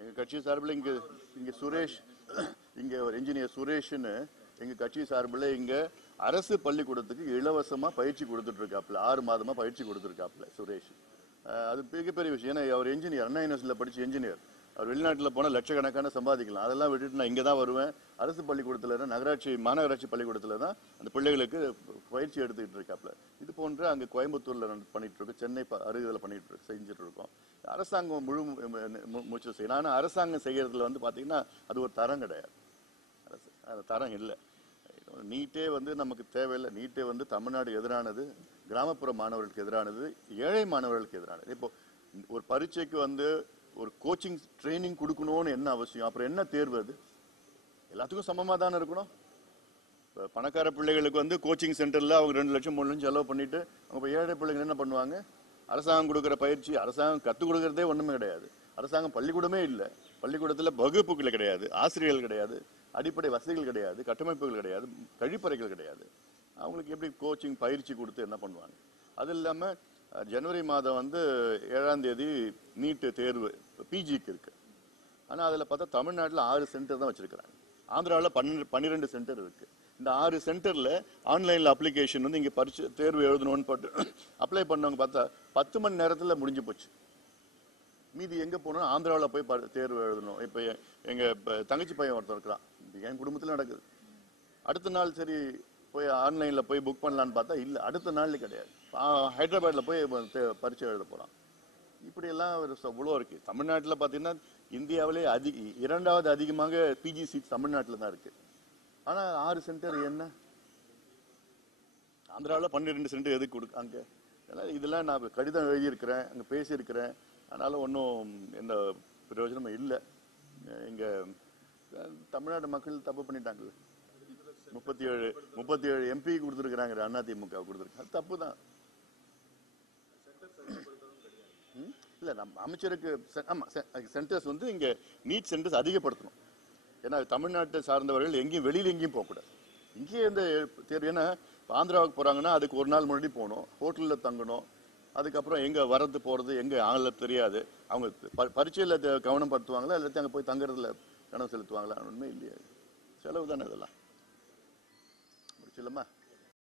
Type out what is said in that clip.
எங்கள் கட்சி சார்பில் இங்கே இங்கே சுரேஷ் இங்கே ஒரு இன்ஜினியர் சுரேஷ்னு எங்கள் கட்சி சார்பில் இங்கே அரசு பள்ளிக்கூடத்துக்கு இலவசமாக பயிற்சி கொடுத்துட்ருக்காப்புல ஆறு மாதமாக பயிற்சி கொடுத்துருக்காப்புல சுரேஷ். அது மிகப்பெரிய விஷயம். ஏன்னா அவர் இன்ஜினியர் அண்ணா யூனிவர்சிட்டியில் படித்த இன்ஜினியர் அவர் வெளிநாட்டில் போனால் லட்சக்கணக்கான சம்பாதிக்கலாம். அதெல்லாம் விட்டுட்டு நான் இங்கே தான் வருவேன். அரசு பள்ளிக்கூடத்தில் நகராட்சி மாநகராட்சி பள்ளிக்கூடத்தில் தான் அந்த பிள்ளைகளுக்கு பயிற்சி எடுத்துக்கிட்டு இருக்காப்ல. இது போன்று அங்கே கோயம்புத்தூர்ல பண்ணிட்டு இருக்கோம் சென்னை ப- அருகில் பண்ணிட்டு செஞ்சுட்டு இருக்கோம் அரசாங்கம் முழு மு- செய்யணும். ஆனால் அரசாங்கம் செய்யறதுல வந்து பார்த்தீங்கன்னா அது ஒரு தரம் கிடையாது. அரசு அது தரம் இல்லை. நீட்டே வந்து நமக்கு தேவையில்லை. நீட்டே வந்து தமிழ்நாடு எதிரானது கிராமப்புற மாணவர்களுக்கு எதிரானது ஏழை மாணவர்களுக்கு எதிரானது. இப்போ ஒரு பரீட்சைக்கு வந்து ஒரு கோச்சிங் ட்ரைனிங் கொடுக்கணும்னு என்ன அவசியம்? அப்புறம் என்ன தேர்வு அது? எல்லாத்துக்கும் சமமாக தானே இருக்கணும். இப்போ பணக்கார பிள்ளைகளுக்கு வந்து கோச்சிங் சென்டரில் அவங்க ரெண்டு லட்சம் மூணு லட்சம் செலவு பண்ணிட்டு அவங்க இப்போ ஏழை பிள்ளைங்க என்ன பண்ணுவாங்க? அரசாங்கம் கொடுக்குற பயிற்சி அரசாங்கம் கற்றுக் கொடுக்கறதே ஒன்றுமே கிடையாது. அரசாங்கம் பள்ளிக்கூடமே இல்லை. பள்ளிக்கூடத்தில் வகுப்புகள் கிடையாது ஆசிரியர்கள் கிடையாது அடிப்படை வசதிகள் கிடையாது கட்டமைப்புகள் கிடையாது கழிப்பறைகள் கிடையாது. அவங்களுக்கு எப்படி கோச்சிங் பயிற்சி கொடுத்து என்ன பண்ணுவாங்க? அது இல்லாமல் ஜனவரி மாதம் வந்து ஏழாம் தேதி நீட்டு தேர்வு பிஜிக்கு இருக்கு. ஆனால் அதில் பார்த்தா தமிழ்நாட்டில் ஆறு சென்டர் தான் வச்சிருக்கிறாங்க. ஆந்திராவில் பன்னெண்டு பன்னிரெண்டு சென்டர் இருக்கு. இந்த ஆறு சென்டரில் ஆன்லைனில் அப்ளிகேஷன் வந்து இங்கே பரிச்சு தேர்வு எழுதணும்னு போட்டு அப்ளை பண்ணவங்க பார்த்தா பத்து மணி நேரத்தில் முடிஞ்சு போச்சு. மீதி எங்கே போனோம்? ஆந்திராவில் போய் ப- தேர்வு எழுதணும். இப்போ எங்கள் இப்போ தங்கச்சி பையன் ஒருத்தர் இருக்கிறான். என் குடும்பத்தில் நடக்குது. அடுத்த நாள் சரி போய் ஆன்லைனில் போய் புக் பண்ணலான்னு பார்த்தா இல்லை அடுத்த நாள் கிடையாது. ஹைதராபாத்தில் போய் பரிச்சை எழுத போகிறான் இப்படியெல்லாம் ஒரு இவ்வளோ இருக்குது தமிழ்நாட்டில் பார்த்தீங்கன்னா இந்தியாவிலே அதிக இரண்டாவது அதிகமாக பிஜி சீட் தமிழ்நாட்டில் தான் இருக்குது ஆனால் ஆறு சென்டர் என்ன? ஆந்திராவில் பன்னிரெண்டு சென்டர் எதுக்கு கொடுக்க அங்கே? அதனால் இதெல்லாம் நான் கடிதம் எழுதியிருக்கிறேன் அங்கே பேசியிருக்கிறேன். அதனால் ஒன்றும் எந்த பிரயோஜனமும் இல்லை. இங்கே தமிழ்நாடு மக்கள் தப்பு பண்ணிட்டாங்கல்ல. முப்பத்தி ஏழு முப்பத்தி ஏழு எம்பி கொடுத்துருக்குறாங்க அதிமுக கொடுத்துருக்காங்க அது தப்பு தான். இல்லை நம்ம அமைச்சருக்கு செ- சென்டர்ஸ் வந்து இங்கே நீட் சென்டர்ஸ் அதிகப்படுத்தணும். ஏன்னா தமிழ்நாட்டை சார்ந்தவர்கள் எங்கேயும் வெளியில் எங்கேயும் போகக்கூடாது. இங்கேயே இந்த தேர்வு ஏன்னா ஆந்திராவுக்கு போகிறாங்கன்னா அதுக்கு ஒரு நாள் முன்னாடி போகணும். ஹோட்டலில் தங்கணும். அதுக்கப்புறம் எங்கே வரது போகிறது எங்கே ஆள தெரியாது. அவங்க ப- பரீட்சையில கவனம் படுத்துவாங்களா எல்லாத்தையும் அங்கே போய் தங்குறதுல கவனம் செலுத்துவாங்களா? ஒன்றுமே இல்லையா. செலவு தானே இதெல்லாம். முடிச்சிடலாமா?